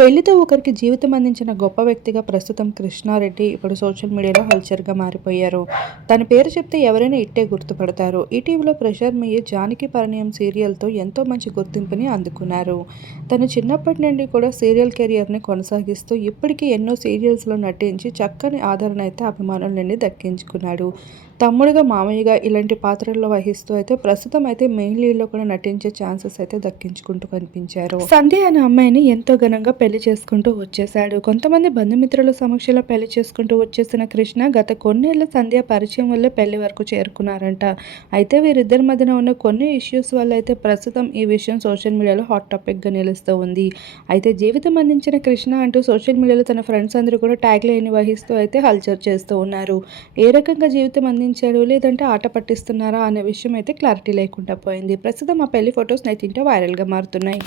పెళ్లితో ఒకరికి జీవితం అందించిన గొప్ప వ్యక్తిగా ప్రస్తుతం కృష్ణారెడ్డి ఇప్పుడు సోషల్ మీడియాలో హల్చర్గా మారిపోయారు. తన పేరు చెప్తే ఎవరైనా ఇట్టే గుర్తుపడతారు. ఇటీవల ప్రెషర్ మీ జానకి పరిణయం సీరియల్తో ఎంతో మంచి గుర్తింపుని అందుకున్నారు. తను చిన్నప్పటి నుండి కూడా సీరియల్ కెరియర్ని కొనసాగిస్తూ ఇప్పటికీ ఎన్నో సీరియల్స్లో నటించి చక్కని ఆదరణ అయితే అభిమానుల నుండి దక్కించుకున్నాడు. తమ్ముడుగా, మామయ్యగా ఇలాంటి పాత్రల్లో వహిస్తూ అయితే ప్రస్తుతం అయితే మెయిన్ లీడ్లో కూడా నటించే ఛాన్సెస్ అయితే దక్కించుకుంటూ కనిపించారు. సంధ్య అనే అమ్మాయిని ఎంతో ఘనంగా పెళ్లి చేసుకుంటూ వచ్చేశాడు. కొంతమంది బంధుమిత్రుల సమక్షంలో పెళ్లి చేసుకుంటూ వచ్చేసిన కృష్ణ గత కొన్నేళ్ల సంధ్య పరిచయం వల్ల పెళ్లి వరకు చేరుకున్నారంట. అయితే వీరిద్దరి మధ్యన ఉన్న కొన్ని ఇష్యూస్ వల్ల అయితే ప్రస్తుతం ఈ విషయం సోషల్ మీడియాలో హాట్ టాపిక్గా నిలుస్తూ ఉంది. అయితే జీవితం అందించిన కృష్ణ అంటూ సోషల్ మీడియాలో తన ఫ్రెండ్స్ అందరూ కూడా ట్యాగ్ లైన్ వహిస్తూ అయితే హల్చర్ చేస్తూ ఉన్నారు. ఏ రకంగా జీవితం అందించాడు, లేదంటే ఆట పట్టిస్తున్నారా అనే విషయం అయితే క్లారిటీ లేకుండా పోయింది. ప్రస్తుతం ఆ పెళ్లి ఫొటోస్ నెట్టింట వైరల్గా మారుతున్నాయి.